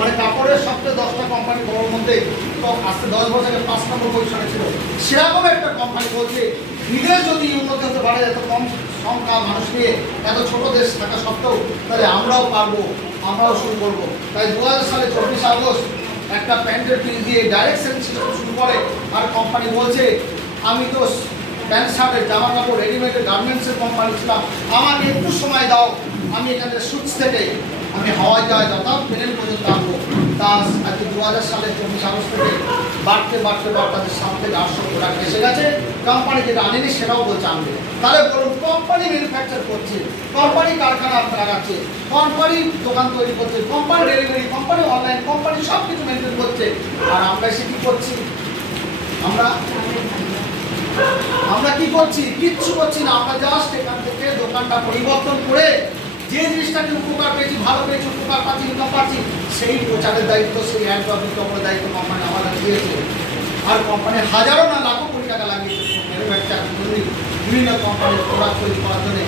মানে কাপড়ের সবচেয়ে 10টা কোম্পানি বড়োর মধ্যে আজকে 10 বছর 5 নম্বর পজিশনে ছিল, সেরকম একটা কোম্পানি বলছে ঈদের যদি উন্নতি হতে পারে, এত কম সংখ্যা মানুষ নিয়ে এত ছোট দেশ থাকা সত্ত্বেও, তাহলে আমরাও পারবো, আমরাও শুরু করবো। তাই 2000 সালে 24 আগস্ট একটা প্যান্টের পিস দিয়ে ডাইরেক্ট সেল সিস্টেম শুরু করে। আর কোম্পানি বলছে আমি তো প্যান্ট শার্টের জামা কাপড় রেডিমেডের গার্মেন্টসের কোম্পানি ছিলাম, আমাকে একটু সময় দাও, আমি এখানে সুচ থেকে আমি হাওয়াই যায় যথাৎ প্লেন পর্যন্ত আনবো। তা আজকে 2000 সালে 24 আগস্ট থেকে বাড়তে বাড়তে তাদের 7 থেকে 800 প্রোডাক্ট এসে গেছে। কোম্পানি যেটা আনেনি সেটাও বলছে আনবে। তাহলে বলুন, কোম্পানি ম্যানুফ্যাকচার করছে, কোম্পানি কারখানা লাগাচ্ছে, কোম্পানি দোকান তৈরি করছে, company delivery, company online, company সব কিছু মেনটেন করছে। আর আমরা এসে কি করছি? আমরা কি করছি? কিচ্ছু করছি না। আমরা জাস্ট এখান থেকে দোকানটা পরিবর্তন করে যে জিনিসটাকে উপকার পেয়েছি, ভালো পেয়েছি, উপকার পাচ্ছি, ইনকাম পাচ্ছি, সেই প্রচারের দায়িত্ব, সেই অ্যাড বিজ্ঞাপনের দায়িত্ব কোম্পানি আমাদের দিয়েছে। আর কোম্পানি হাজারো না লাখো কোটি টাকা লাগিয়েছে ম্যানুফ্যাকচার বিভিন্ন কোম্পানির প্রোডাক্ট তৈরি করার জন্য।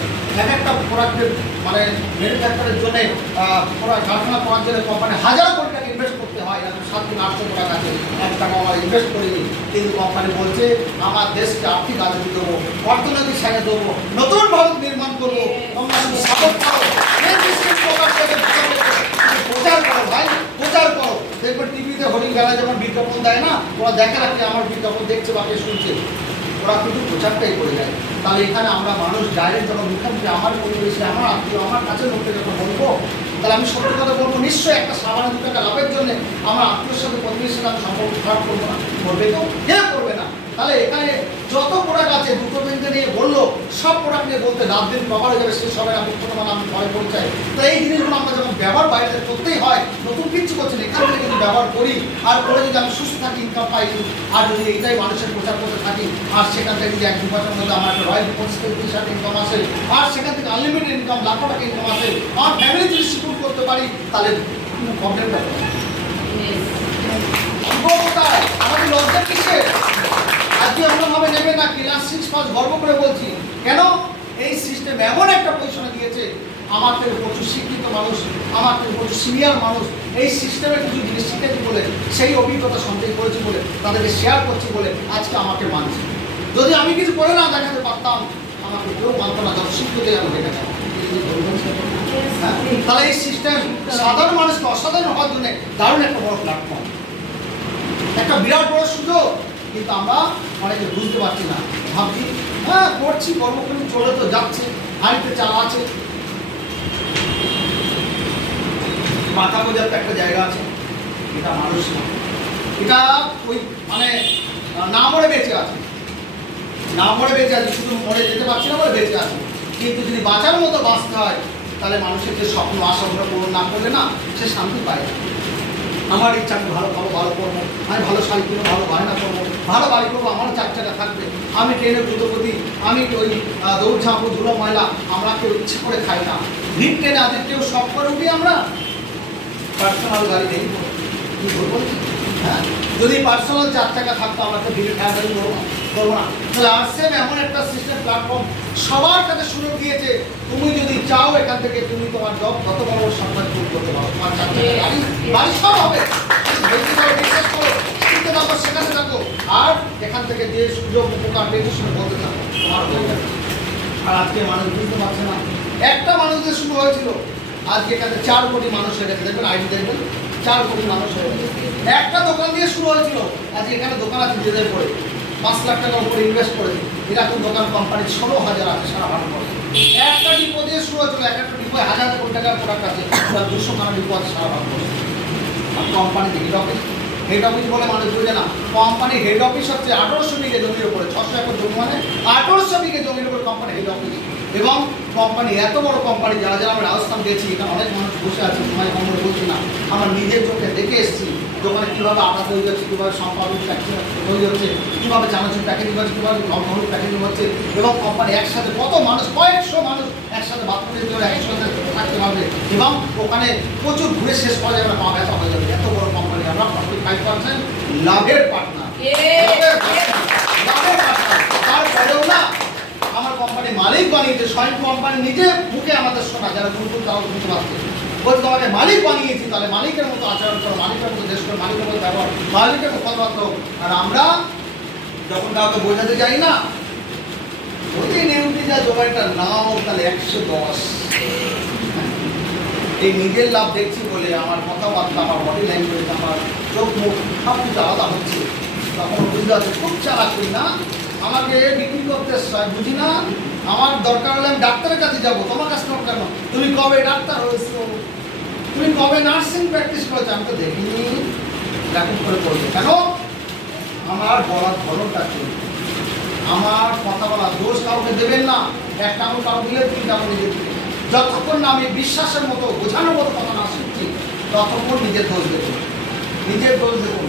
এক একটা প্রোডাক্টের মানে ম্যানুফ্যাকচারের জন্য কারখানা করার জন্য কোম্পানি হাজার কোটি টাকা ইনভেস্ট করতে হয়। 7 থেকে 800 টাকা আছে, 1 টাকা আমরা ইনভেস্ট করিনি। কিন্তু কোম্পানি বলছে আমার দেশকে আর্থিক আজাদি দেবো, অর্থনৈতিক সাহায্য দেবো, নতুন ভারত নির্মাণ করবো, তোমরা শুধু সাপোর্ট করো, প্রচার করো ভাই, প্রচার করো। দেখবে টিভিতে হোর্ডিং গালায় যখন বিজ্ঞাপন দেয় না, ওরা দেখে রাখে আমার বিজ্ঞাপন দেখছে বা কে শুনছে, ওরা কিন্তু প্রচারটাই করে যায়। তাহলে এখানে আমরা মানুষ ডাইরেক্ট যখন মুখোমুখি আমার পরিবেশে, আমার আত্মীয়, আমার কাছের লোককে যখন বলবো, তাহলে আমি সত্যি কথা বলবো, নিশ্চয়ই একটা সামান্য 2 টাকা লাভের জন্য আমার আত্মীয়র সাথে প্রতিবেশীর সাথে আমি সম্পর্ক খারাপ করবো না। করবে তো? কে করবে না? তাহলে এখানে যত প্রোডাক্ট আছে, দুটো মিনিটে নিয়ে বললো, সব প্রোডাক্ট নিয়ে বলতে রাত দিন কভার হয়ে যাবে, সেই সবাই আমি মানে আমি পরে পৌঁছাই। তো এই জিনিসগুলো আমরা যখন ব্যবহার বাইরে করতেই হয়, নতুন কিচ্ছু করছে না, এখান থেকে যদি ব্যবহার করি আর করে যদি আমি সুস্থ থাকি, ইনকাম পাই, আর যদি এইটাই মানুষের প্রচার করতে থাকি, আর সেখান থেকে যদি 1-2 বছরের মধ্যে আমার একটা রয়্যাল পরিষেবা ইনকাম আসে, আর সেখান থেকে আনলিমিটেড ইনকাম, লাখো টাকা ইনকাম আসে, আমার ফ্যামিলি যদি সিকিউর করতে পারি, তাহলে প্রবলেমটা কোথায়? আমাদের লজ্জা কিসের? আজকে অন্যভাবে নেবে না, ক্লাস 6 পাস গর্ব করে বলছি। কেন? এই সিস্টেম এমন একটা পজিশনে দিয়েছে, আমার থেকে প্রচুর শিক্ষিত মানুষ, আমার থেকে প্রচুর সিনিয়র মানুষ এই সিস্টেমে কিছু জিনিস শিখেছি বলে, সেই অভিজ্ঞতা সঞ্চয় করেছি বলে, তাদেরকে শেয়ার করছি বলে আজকে আমাকে মানছে। যদি আমি কিছু করে না দেখাতে পারতাম, আমাকে কেউ মানতো না, যত শিক্ষিত আমি দেখাতাম। তাহলে এই সিস্টেম সাধারণ মানুষকে অসাধারণ হওয়ার জন্য দারুণ একটা বড় প্ল্যাটফর্ম, একটা বিরাট বড় সুযোগ। কিন্তু আমরা অনেকে বুঝতে পারছি না, ভাবছি হ্যাঁ করছি, কর্মক্ষণ চলে তো যাচ্ছে, হাড়িতে চাল আছে, মাথা বোঝার একটা জায়গা আছে, এটা মানুষ না, এটা ওই মানে না মরে বেঁচে আছে, না মরে বেঁচে আছে, শুধু মরে যেতে পারছি না বলে বেঁচে আছে। কিন্তু যদি বাঁচার মতো বাঁচতে হয়, তাহলে মানুষের যে স্বপ্ন আশাগুলো পূরণ না করলে না, সে শান্তি পায় না। আমার ইচ্ছা আমি ভালো খাবো, ভালো করবো, আমি ভালো শাড়ি কিনবো, ভালো বায়না করবো, ভালো বাড়ি করবো, আমার 4 চাকা থাকবে, আমি ট্রেনে দ্রুতগতি, আমি ওই দৌড় ঝাঁপো, ধুলো ময়লা, আমরা কেউ ইচ্ছে করে খাই না। ভিড় ট্রেনে আজকে কেউ শখ করে উঠি, আমরা পার্সোনাল গাড়ি নেই, কি বলবো? হ্যাঁ, যদি পার্সোনাল 4 চাকা থাকতো, আমরা তো ভিড়ে ঠেলাঠেলি করবো না। তাহলে আরসিএম এমন একটা সিস্টেম প্ল্যাটফর্ম সবার কাছে সুযোগ দিয়েছে, তুমি যদি চাও এখান থেকে তুমি তোমার জব কত বড় সংখ্যা পূরণ করতে পারো, তোমার 4 চাকা গাড়ি বাড়ি সব হবে, বিশ্বাস করো, শিখতে থাকো, শেখাতে থাকো, আর এখান থেকে যে সুযোগ উপকার পেয়েছে সেটা বলতে থাকো, তোমার হয়ে যাবে। আর আজকে মানুষ বুঝতে পারছে না, একটা মানুষদের শুরু হয়েছিল, আজকে এখানে 4 কোটি মানুষ হয়ে গেছে। দেখবেন আইডি দেখবেন, 4 কোটি মানুষ হয়ে গেছে। একটা দোকান দিয়ে শুরু হয়েছিল, আজকে এখানে দোকান আছে যে করে 5 লাখ টাকার উপরে ইনভেস্ট করেছে, এরকম দোকান কোম্পানির 16,000 আছে সারা ভারতবর্ষে। একটা ডিপো দিয়ে শুরু হয়েছিল, একটা ডিপোয় 1000 কোটি টাকার প্রোডাক্ট আছে, 200 খানা ডিপো আছে সারা ভারতবর্ষে। আর কোম্পানি হেড অফিস বলে মানুষ বোঝে না, কোম্পানির হেড অফিস হচ্ছে 1800 বিঘে জমির উপরে, 600 একর জমি মানে 1800 বিঘে জমির উপরে কোম্পানি হেড অফিস। এবং কোম্পানি এত বড় কোম্পানি, যারা যারা আমি রাজস্থান গেছি, এখানে অনেক মানুষ বসে আছে, সময় কম বলছি না, আমরা নিজের চোখে দেখে এসেছি দোকানে কীভাবে আটা তৈরি হচ্ছে, কীভাবে সম্পাদন তৈরি হচ্ছে, কীভাবে চানাচুর প্যাকেজিং হচ্ছে, কীভাবে গম প্যাকেজিং হচ্ছে, এবং কোম্পানি একসাথে কত মানুষ, কয়েকশো মানুষ একসাথে বাথরুমের জন্য একসাথে থাকতে পারবে, এবং ওখানে প্রচুর ঘুরে শেষ করা যাবে না, পা ব্যথা হয়ে যাবে। এত বড় কোম্পানি, আমরা 45% লাভের পার্টনার, তারপরেও না আমার কোম্পানি মালিক বানিয়েছে, স্বয়ং কোম্পানি নিজে মুখে আমাদের শোনা, যারা গুরুত্ব তাও শুনতে পাচ্ছে, বলছে তোমাকে মালিক বানিয়েছি, তাহলে মালিকের মতো আচরণ করো, মালিকের মতো দেশ করো, মালিকের মতো ব্যবহার, মালিকের মতো কথাবার্তা। আর আমরা যখন কাউকে বোঝাতে যাই না, ওই যে নিউটি যা জোগাড়টা নাও তাহলে 110। এই নিজের লাভ দেখছি বলে আমার কথাবার্তা, আমার বডি ল্যাঙ্গুয়েজ, আমার চোখ মুখ সব কিছু আলাদা হচ্ছে। তখন বুঝতে পারছি খুব চালাক করি না, আমাকে বিক্রি করতে বুঝি না, আমার দরকার হলে আমি ডাক্তারের কাছে যাবো, তোমার কাছে কেন? তুমি কবে ডাক্তার হয়েছো, তুমি কবে নার্সিং প্র্যাকটিস করেছো? আমি তো দেখিনি। এরকম করে বলবো কেন? আমার বলার ধরনটা চলবে, আমার কথা বলার দোষ কাউকে দেবেন না। একটা আঙুল কাউকে দিলে 3টা আঙুল নিজে দিলে, যতক্ষণ না আমি বিশ্বাসের মতো বোঝানোর মতো কথা না শিখছি ততক্ষণ নিজের দোষ দেবো, নিজের দোষ দেবো।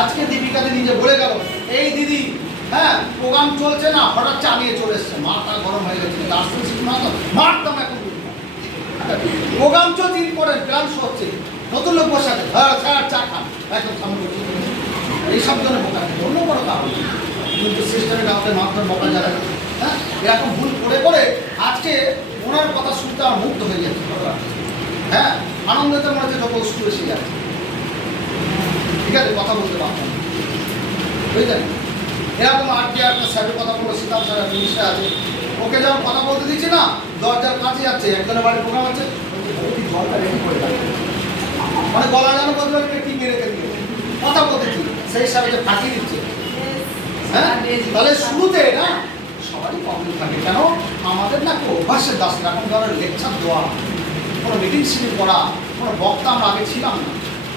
আজকে দীপিকাদি নিজে বলে গেল, এই দিদি হ্যাঁ প্রোগ্রাম চলছে না, হঠাৎ চা নিয়ে চলে এসছে, মাথা গরম হয়ে গেছে, মারতাম এখন। প্রোগ্রাম চলছে করেন, প্ল্যান হচ্ছে, নতুন লোক বসে আছে, চা খান একদম সামনে বসে, এইসব জন্য বোকা, অন্য কোনো কারণ কিন্তু সিস্টেমের আমাদের মাধ্যমে বকা যাবে। হ্যাঁ এরকম ভুল করে করে আজকে ওনার কথা শুনতে আমার মুগ্ধ হয়ে যাচ্ছে। হ্যাঁ আনন্দতে মনে হচ্ছে যত উষ্ণ এসে যাচ্ছে, ঠিক আছে কথা বলতে পারতাম বুঝলেন। এরকম আর কি একটা স্যারের কথা বলবো, সীতাম স্যার জিনিসটা আছে, ওকে যখন কথা বলতে দিচ্ছি না, দরজার কাছে যাচ্ছে, একজনের বাড়ির প্রোগ্রাম আছে, জলটা রেডি করে রাখবে, মানে গলা যেন বলতে পারবে কি মেরে দিয়ে কথা বলতেছি, সেই হিসাবে যে ফাঁকি দিচ্ছে। হ্যাঁ তাহলে শুরুতে না সবারই প্রবলেম থাকে, কেন আমাদের না একটা অভ্যাসের দাস, এখন ধরনের লেকচার দেওয়া, কোনো মিটিং সিটিং করা, কোনো বক্তা আমরা আগে ছিলাম না,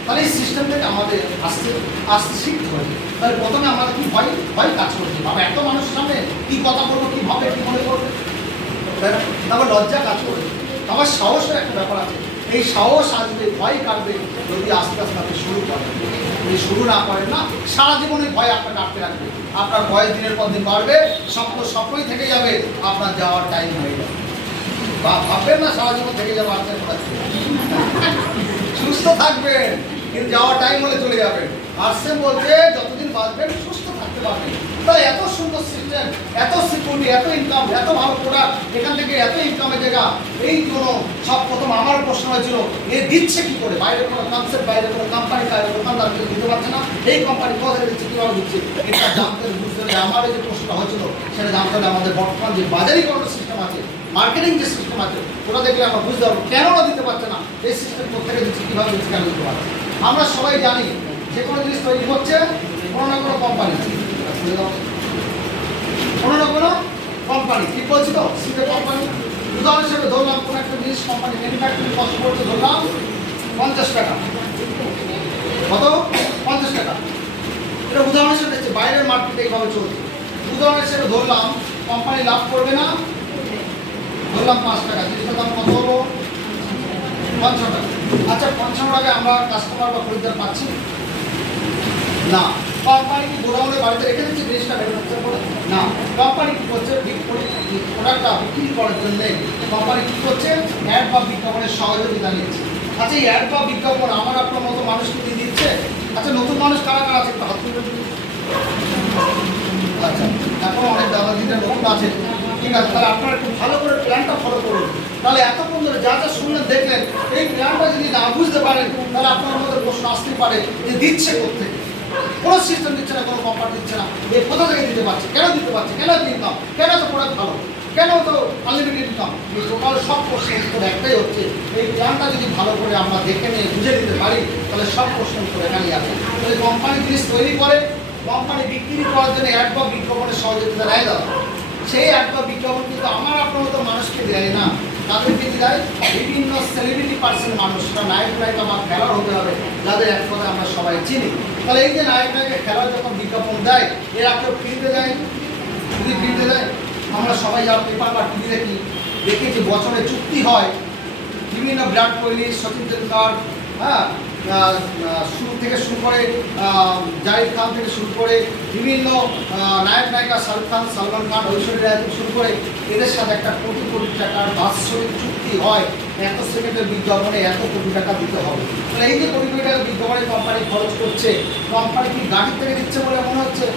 তাহলে এই সিস্টেম থেকে আমাদের আস্তে আস্তে শিখতে হবে। তাহলে প্রথমে আমাদের কি ভয় কাজ করছে, ভাবে এত মানুষের সামনে কী কথা বলবো, কী ভাবে, কী মনে করবে, তারপর লজ্জা কাজ করবে, আমার সাহসের একটা ব্যাপার আছে, এই সাহস আসবে, ভয় কাটবে যদি আস্তে আস্তে আপনি শুরু করেন। যদি শুরু না করেন না, সারা জীবনে ভয় আপনাকে আটকে রাখবে, আপনার বয়স দিনের পর দিন বাড়বে, স্বপ্নই থেকে যাবে, আপনার যাওয়ার টাইম হয়ে যাবে। ভাববেন না সারা জীবন থেকে যাবে, আপনার সুস্থ থাকবেন কিন্তু যাওয়ার টাইম হলে চলে যাবেন। আরসে বলছে যতদিন বাঁচবেন সুস্থ থাকতে পারবেন। তাহলে এত সুন্দর সিস্টেম, এত সিকিউরিটি, এত ইনকাম, এত ভালো প্রোডাক্ট, এখান থেকে এত ইনকামের জায়গা, এই জন্য সব প্রথম আমার প্রশ্ন হয়েছিল এ দিচ্ছে কি করে, বাইরে কোনো কনসেপ্ট, বাইরে কোনো কোম্পানি, বাইরে দোকানদার কিছু দিতে পারছে না, এই কোম্পানি কোথায় দিচ্ছে, কীভাবে দিচ্ছে, এটা জানতে বুঝতে হবে। আমার এই যে প্রশ্নটা হয়েছিল সেটা জানতে হবে আমাদের বর্তমান যে বাজারীকরণের সিস্টেম আছে, মার্কেটিং যে সিস্টেম আছে, ওটা দেখলে আমরা বুঝতে পারবো কেন ওরা দিতে পারছে না, এই সিস্টেম কোথেকে দিচ্ছে, কীভাবে দিচ্ছে, কেন দিতে পারছে। আমরা সবাই জানি যে কোনো জিনিস তৈরি করছে কোনো না কোনো কোম্পানি, কোনো না কোনো কোম্পানি, ঠিক বলছি তো, সিপে কোম্পানি। উদাহরণ হিসেবে ধরলাম কোনো একটা জিনিস কোম্পানি ম্যানুফ্যাকচারিং কস্ট করতে ধরলাম 50 টাকা, কত 50 টাকা, এটা উদাহরণ হিসেবে দেখছি, বাইরের মার্কেটে এইভাবে চলছে। উদাহরণ হিসেবে ধরলাম কোম্পানি লাভ করবে না, ধরলাম 5 টাকা, জিনিসটার দাম কত হলো 50 টাকা। আচ্ছা 50 টাকায় আমরা কাস্টমার বা খরিদ্দার পাচ্ছি না, কোম্পানি কি গোডাউনে বাড়িতে রেখে দিচ্ছে জিনিসটা ম্যানুফ্যাকচার করে না, কোম্পানি কি করছে প্রোডাক্টটা বিক্রি করার জন্য কোম্পানি কি করছে অ্যাড বা বিজ্ঞাপনের সহযোগিতা নিচ্ছে। আচ্ছা এই অ্যাড বা বিজ্ঞাপন আমার আপনার মতো মানুষকে দিয়ে দিচ্ছে। আচ্ছা নতুন মানুষ কারা কারা আছে, হাত তুলে দিন। আচ্ছা এখন অনেক দাদাদিদের নতুন আছে, ঠিক আছে, তাহলে আপনারা একটু ভালো করে প্ল্যানটা ফলো করুন। তাহলে এতক্ষণ ধরে যা যা শুনলেন দেখলেন, এই প্ল্যানটা যদি না বুঝতে পারেন তাহলে আপনার মধ্যে প্রশ্ন আসতেই পারে যে দিচ্ছে কোথেকে, কোনো সিস্টেম দিচ্ছে না, কোনো কোম্পানি দিচ্ছে না, এই কোথা থেকে দিতে পারছে, কেন দিতে পারছে, কেন ইনকাম, কেন তো প্রোডাক্ট ভালো, কেন তো আনলিমিটেড ইনকাম, এই টোটাল সব প্রশ্নের উত্তর একটাই হচ্ছে, এই প্ল্যানটা যদি ভালো করে আমরা দেখে নিয়ে বুঝে দিতে পারি তাহলে সব প্রশ্নের উত্তর এখানেই আছে। তাহলে কোম্পানি জিনিস তৈরি করে, কোম্পানি বিক্রি করার জন্য অ্যাড বা বিজ্ঞাপনের সহযোগিতা দেয় দাদা, সেই অ্যাড বা বিজ্ঞাপন কিন্তু আমার আপনার মতো মানুষকে দেয় না, তাদেরকে দেয় বিভিন্ন সেলিব্রিটি পার্সন মানুষ, নায়ক নায়িকা বা খেলার হতে হবে, যাদের এক কথা আমরা সবাই চিনি। তাহলে এই যে নায়ক নায়িকা খেলার যখন বিজ্ঞাপন দেয়, এরা কেউ ফ্রিতে দেয়, যদি ফ্রিতে দেয়, আমরা সবাই যা পেপার বা টিভি দেখেছি বছরে চুক্তি হয় বিভিন্ন বিরাট কোহলি, সচিন তেন্ডুলকার, হ্যাঁ শুরু থেকে শুরু করে জাহিদ খান থেকে শুরু করে বিভিন্ন নায়ক নায়িকা শাহরুখ খান, সালমান খান, ঐশ্বর্য রায় থেকে শুরু করে এদের সাথে একটা কোটি কোটি টাকার বাৎসরিক চুক্তি হয়, এত সেকেন্ডের বিজ্ঞাপনে এত কোটি টাকা দিতে হবে। তাহলে এই যে কোটি কোটি টাকা বিজ্ঞাপনে কোম্পানি খরচ করছে, কোম্পানি কি গাড়ির থেকে দিচ্ছে বলে মনে হচ্ছে?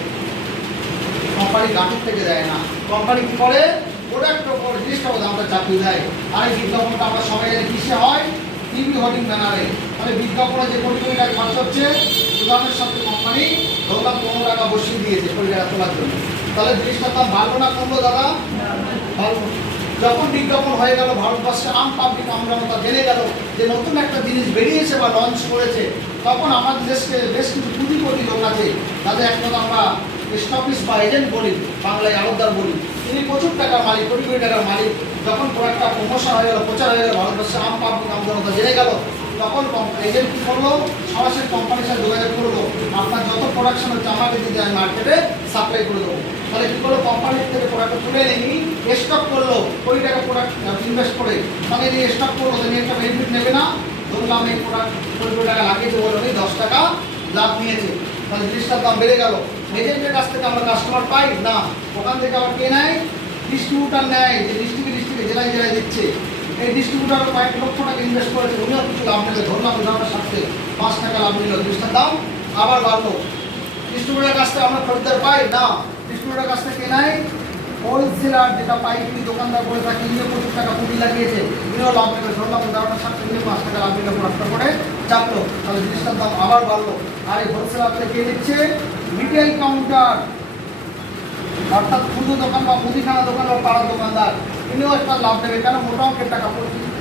কোম্পানি গাড়ির থেকে দেয় না, কোম্পানি কি করে প্রোডাক্ট ওপর জিনিসটা দামটা চাপিয়ে দেয়। আর এই বিজ্ঞাপনটা আমরা সবাই জানি কিসে হয়, টিভি হোর্ডিং ব্যানারে, মানে বিজ্ঞাপনে যে কোটি কোটি টাকা খরচ হচ্ছে, উদাহরণের সাথে কোম্পানি ধরলাম 15 টাকা বসিয়ে দিয়েছে কোটি টাকা তোলার জন্য, তাহলে জিনিসটার দাম বাড়লো না কমলো দাদা? বাড়লো। যখন বিজ্ঞাপন হয়ে গেল, ভারতবর্ষে আম পাবলিক আমজনতা জেনে গেল যে নতুন একটা জিনিস বেরিয়েছে বা লঞ্চ করেছে, তখন আমাদের দেশকে বেশ কিছু কোটি লোক আছে তাদের একমাত্র আমরা স্টপিস বা এজেন্ট বলি, বাংলায় আড়তদার বলি, তিনি প্রচুর টাকার মালিক, কোটি কোটি টাকার মালিক। যখন প্রোডাক্টটা প্রমোশন হয়ে গেল, প্রচার হয়ে গেল, ভারতবর্ষে আম পাবলিক আমজনতা জেনে গেল, তখন এজেন্ট কী করলো, সরাসরি কোম্পানির সাথে যোগাযোগ করলো, আপনার যত প্রোডাকশন হচ্ছে আমাকে যদি আমি মার্কেটে সাপ্লাই করে দেবো। তাহলে কী করলো, কোম্পানির থেকে প্রোডাক্টটা তুলে নিয়ে স্টক করলো, কোটি টাকা প্রোডাক্ট ইনভেস্ট করে, তাহলে নিয়ে স্টক করলো, তিনি একটা বেনিফিট নেবে না? ধরলাম এই প্রোডাক্ট কোটি কোটি টাকা লাগিয়েছে বলে উনি 10 টাকা লাভ নিয়েছে, তাহলে জিনিসটার দাম বেড়ে গেল। এজেন্টের কাছ থেকে আমরা কাস্টমার পাই না, ওখান থেকে আবার কে নেয়? ডিস্ট্রিবিউটার নেয়, যে ডিস্ট্রিক্টে জেলায় জেলায় দিচ্ছে। এই ডিস্ট্রিবিউটার কয়েক লক্ষ টাকা ইনভেস্ট করেছে, উনিও কিছু লাভ নিলে, ধরলাম উদাহরণের সাথে 5 টাকা লাভ নিল, জিনিসটার দাম আবার বাড়লো। ডিস্ট্রিবিউটারের কাছ থেকে আমরা খরিদ্দার পাই না, ডিস্ট্রিবিউটারের কাছ থেকে কে নেয়? হোলসেলার, যেটা পাইকারি দোকানদার বলে থাকে, ইনিও প্রচুর টাকা পুঁজি লাগিয়েছে, ইনিও লাভ নিলে, ধরলাম উদাহরণের সাথে ইনিও 5 টাকা লাভ নিলে, প্রোডাক্টটা করে চাপলো, তাহলে জিনিসটার দাম আবার বাড়লো। আর এই হোলসেলার থেকে কে দিচ্ছে? রিটেল কাউন্টার, অর্থাৎ খুচরো দোকান বা মুদিখানা দোকান বা পাড়ার দোকানদার, ইনিও একটা লাভ নেবে। কেন? মোটা অঙ্কের টাকা,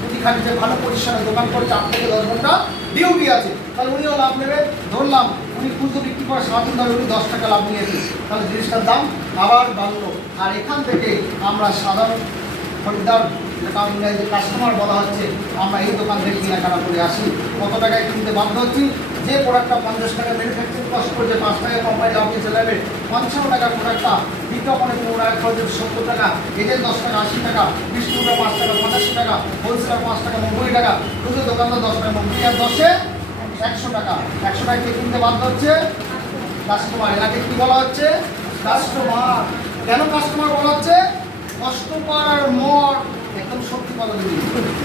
মুদিখানি যে ভালো পজিশনে দোকান করে 4 থেকে 10 ঘন্টা ডিউটি আছে, তাহলে উনিও লাভ নেবে। ধরলাম উনি খুচরো বিক্রি করে 7 দিন ধরে উনি 10 টাকা লাভ নিয়েছে, তাহলে জিনিসটার দাম আবার বাড়লো। আর এখান থেকে আমরা সাধারণ খরিদ্দার, যেটা ইংরেজিতে কাস্টমার বলা হচ্ছে, আমরা এই দোকান থেকে কেনাকাটা করে আসি, কত টাকায় কিনতে বাধ্য হচ্ছি? যে প্রোডাক্টটা 50 টাকা ম্যানুফ্যাকচারিং কস্ট করছে, 5 টাকা কোম্পানি লাভ নিয়ে চলে যাবে, 55 টাকার প্রোডাক্টটা বিজ্ঞাপনে 15 টাকা খরচ হচ্ছে 70 টাকা, এজেন্ট 10 টাকা 80 টাকা, ডিস্ট্রিবিউটার 5 টাকা 85 টাকা, হোলসেলার 5 টাকা 90 টাকা, খুচরো দোকানদার 10 টাকা 90, আর 10-এ 100 টাকা। 100 টাকা কে কিনতে বাধ্য হচ্ছে? কাস্টমার। এনাকে কি বলা হচ্ছে? কাস্টমার। কেন কাস্টমার বলা হচ্ছে? কষ্ট করার মর, একদম সত্যি কথা বলি।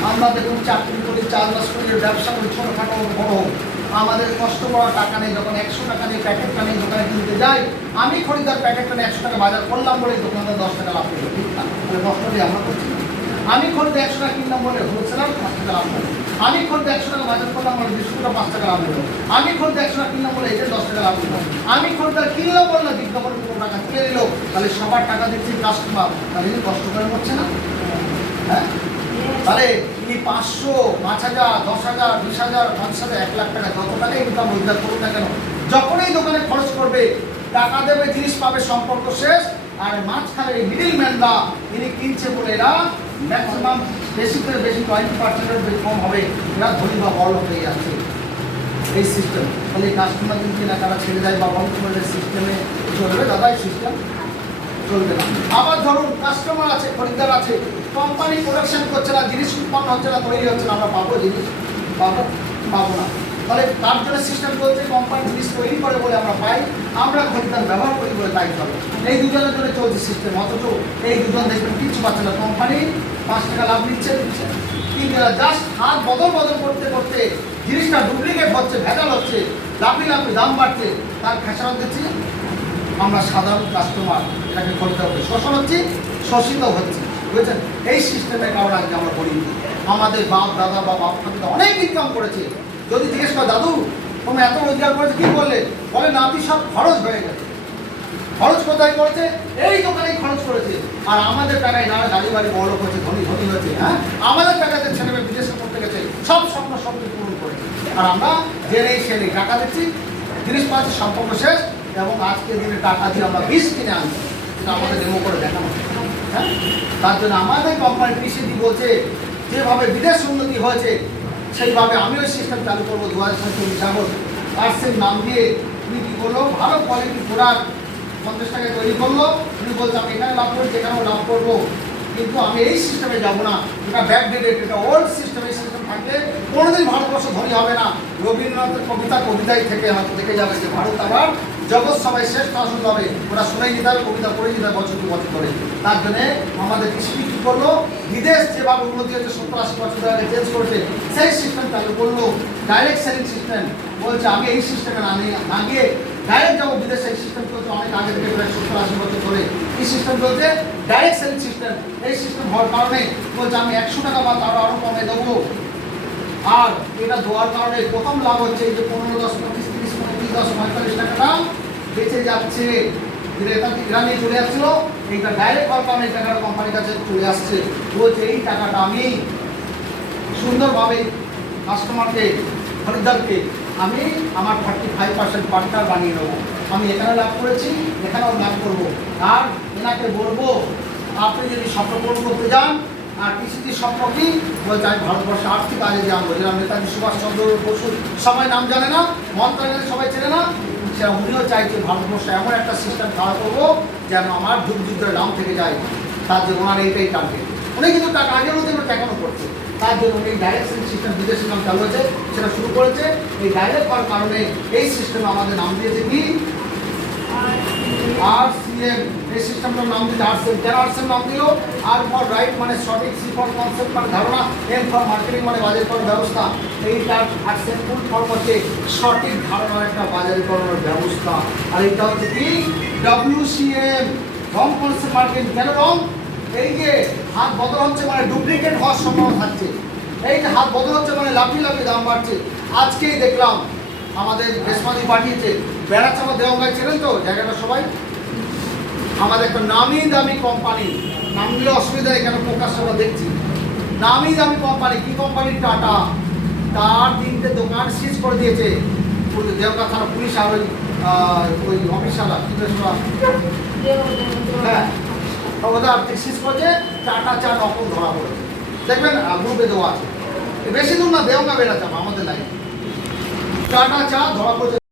আমরা দেখুন চাকরি করি, 4 মাস করি, ব্যবসা করি, ছোটোখাটো বড়, আমাদের কষ্ট করার টাকা নেই। যখন 100 টাকা নিয়ে প্যাকেটটা নিয়ে দোকানে কিনতে যাই, আমি খরিদ্দার প্যাকেটটা নিয়ে 100 টাকা বাজার করলাম বলে দোকানদার 10 টাকা লাভ করলো, ঠিক না? তাহলে কষ্টটি আমরা করছি না। আমি খরিদ 100 টাকা কিনলাম বলে হোলসেলার 5 টাকা লাভ করলো, আমি খরিদ 100 টাকা বাজার করলাম বলে ডিস্ট্রিবিউটার 5 টাকা লাভ নিল, আমি খরিদ 100 টাকা কিনলাম বলে এজেন্ট 10 টাকা লাভ নিল, আমি খরিদ্দার কিনলাম বললে বিজ্ঞাপনে 15 টাকা তুলে দিল, তাহলে সবার টাকা দিচ্ছে কাস্টমার, তাহলে কষ্ট করে হচ্ছে না? হ্যাঁ, তাহলে তিনি 500, 5000, 10,000, 20,000, 50,000, 1 লাখ টাকা, যত টাকা ইনকাম রোজগার করুন না কেন, যখনই দোকানে খরচ করবে, টাকা দেবে, জিনিস পাবে, সম্পর্ক শেষ। আর মাঝখানে এই মিডিল ম্যানরা, তিনি কিনছে বলে এরা ম্যাক্সিমাম বেশি থেকে বেশি 20%-এর বেশি কম হবে, এরা ধনী বা বড় হয়ে যাচ্ছে এই সিস্টেম। তাহলে এই কাস্টমার কিন্তু কেনাকাটা ছেড়ে যায় বা বন্ধ করে সিস্টেমে চলবে, দাদা এই সিস্টেম চলবে না। আবার ধরুন কাস্টমার আছে, খরিদ্দার আছে, কোম্পানি প্রোডাকশন করছে না, জিনিস উৎপন্ন হচ্ছে না, তৈরি হচ্ছে না, আমরা পাবো জিনিস? পাবো না। তাহলে তার জন্য সিস্টেম চলছে, কোম্পানি জিনিস তৈরি করে বলে আমরা পাই, আমরা খরিদ্দার ব্যবহার করি বলে তাই হবে। এই দুজনের জন্য চলছে সিস্টেম, অথচ এই দুজন দেখবেন কিছু পাচ্ছে না, কোম্পানি 5 টাকা লাভ নিচ্ছে, কিন্তু জাস্ট হাত বদল করতে করতে জিনিসটা ডুপ্লিকেট হচ্ছে, ভেজাল হচ্ছে, লাফি দাম বাড়ছে, তার খেসারত দিচ্ছি আমরা সাধারণ কাস্টমার, এটাকে করতে হবে, শোষণ হচ্ছে, শোষিত হচ্ছে, বুঝেছেন? এই সিস্টেমের কারণে আজকে আমরা করি। আমাদের বাপ দাদা বা বাপ ঠাকুরদা অনেক ইনকাম করেছে, যদি জিজ্ঞেস করে দাদু তুমি এত রোজগার করেছে কি করলে, বলে নাতি সব খরচ হয়ে গেছে। খরচ কোথায় করেছে? এই দোকানেই খরচ করেছে। আর আমাদের টাকায় না গাড়ি বাড়ি বড় হয়েছে, ধনী হয়েছে, হ্যাঁ, আমাদের টাকাতে ছেলে মেয়ে বিদেশে করতে গেছে, সব স্বপ্ন পূরণ করেছে। আর আমরা জেনেই সেনেই টাকা দিচ্ছি, জিনিস পাচ্ছি, সম্পর্ক শেষ। এবং আজকের দিনে টাকা দিয়ে আমরা বিষ কিনে আনছি, সেটা আমাদের ডেমো করে দেখানো। হ্যাঁ, তার জন্য আমাদের কোম্পানি পিসিডি বলছে যেভাবে বিদেশ উন্নতি হয়েছে সেইভাবে আমিও সিস্টেম চালু করবো 2040 আগস্ট। পার্সেন্ট নাম দিয়ে তুমি কী করলো, ভালো কোয়ালিটি প্রোডাক্ট 50 টাকায় তৈরি করলো, তুমি বলছো আমি এখানে লাভ করবো, যেখানেও লাভ করবো, কিন্তু আমি এই সিস্টেমে যাবো না, এটা ব্যাকডেটেড, এটা ওল্ড সিস্টেম। এই সিস্টেম থাকলে কোনোদিন ভারতবর্ষ ধনী হবে না। রবীন্দ্রনাথের কবিতাই থেকে হয়তো দেখে যাবে যে ভারত আবার জগৎ সবাই শ্রেষ্ঠ আসন হবে, ওরা শুনেই নিতে হবে, কবিতা পড়ে নিতে হবে বছর করে। তার জন্যে আমাদের কৃষি কী করলো, বিদেশ যেভাবে উন্নতি হচ্ছে 70-80 বছর ধরে চেঞ্জ করেছে, সেই সিস্টেম চালু করলো, ডাইরেক্ট সেলিং সিস্টেম। বলছে আমি এই সিস্টেমে না গিয়ে ডাইরেক্ট যাবো বিদেশে। এই সিস্টেম চলছে অনেক আগে থেকে, প্রায় 70-80 বছর ধরে এই সিস্টেম চলছে, ডাইরেক্ট সেলিং সিস্টেম। এই সিস্টেম হওয়ার কারণে বলছে আমি 100 টাকা বা তারও আরও কমে দেবো, আর এটা দেওয়ার কারণে প্রথম লাভ হচ্ছে এই যে 15, 10, 25, 30, 35, টাকাটা বেঁচে যাচ্ছে, যেটা এরা নিয়ে চলে যাচ্ছিল, এইটা ডাইরেক্ট হওয়ার কারণে এই টাকাটা কোম্পানির কাছে চলে আসছে। বলছে এই টাকাটা আমি সুন্দরভাবে কাস্টমারকে, খরিদ্দারকে আমি আমার 35% পার্টনার বানিয়ে নেবো। আমি এখানে লাভ করেছি, এখানেও লাভ করবো। আর এনাকে বলবো, আপনি যদি স্বপ্ন পূরণ করতে যান, আর কৃষিজির স্বপ্ন কি বলছে, আমি ভারতবর্ষে আর্থিক কাজে যে আনবো, যেরকম নেতাজি সুভাষচন্দ্র বসু সবাই নাম জানে না, মন্ত্রণালয় সবাই চেনে না, সেটা উনিও চাইছে ভারতবর্ষে এমন একটা সিস্টেম খাড়া করবো যেন আমার যুগ যুগ ধরে নাম থেকে যায়। তার জন্য ওনার এইটাই টার্গেট। উনি কিন্তু তার আগেরও জন্য এখনো করছে। তার জন্য উনি ডাইরেক্ট সিস্টেম বিদেশি নাম চালু হয়েছে, সেটা শুরু করেছে। এই ডাইরেক্ট হওয়ার কারণে এই সিস্টেমে আমাদের নাম দিয়েছে কি RCM। এই সিস্টেমটার নাম দিয়েছে RCM। কেন RCM নাম দিল? আর ফর রাইট মানে সঠিক, সি ফর কনসেপ্ট মানে ধারণা, এম ফর মার্কেটিং মানে বাজারকরণ ব্যবস্থা। এইটার RCM ফুল ফর্ম হচ্ছে সঠিক ধারণার একটা বাজারকরণের ব্যবস্থা। আর এটা হচ্ছে কি WCM, রং কনসেপ্ট মার্কেটিং। কেন রং? এই যে হাত বদল হচ্ছে মানে ডুপ্লিকেট হওয়ার সম্ভাবনা থাকছে। এই যে হাত বদল হচ্ছে মানে লাফিয়ে লাফিয়ে দাম বাড়ছে। আজকেই দেখলাম আমাদের বেসমাদি পাঠিয়েছে বেড়াচাপা দেওয়াঙ্গায়, ছিলেন তো জায়গাটা সবাই, আমাদের একটা নামি দামি কোম্পানি, নাম নিলে অসুবিধা নেই, কেন প্রকাশ আমরা দেখছি, নামি দামি কোম্পানি। কি কোম্পানি? টাটা। তার 3টে দোকান সিজ করে দিয়েছে দেওয়াঙ্গা থানা পুলিশ। আর ওই অফিসাররা হ্যাঁ ওদের আর্থিক সিজ করছে। টাটা চা নকল ধরা পড়েছে, দেখবেন গ্রুপে দেওয়া আছে। বেশি দূর না, দেওয়াঙ্গা বেড়াচাপা আমাদের লাইন, টাটা চা ধরা পড়েছে।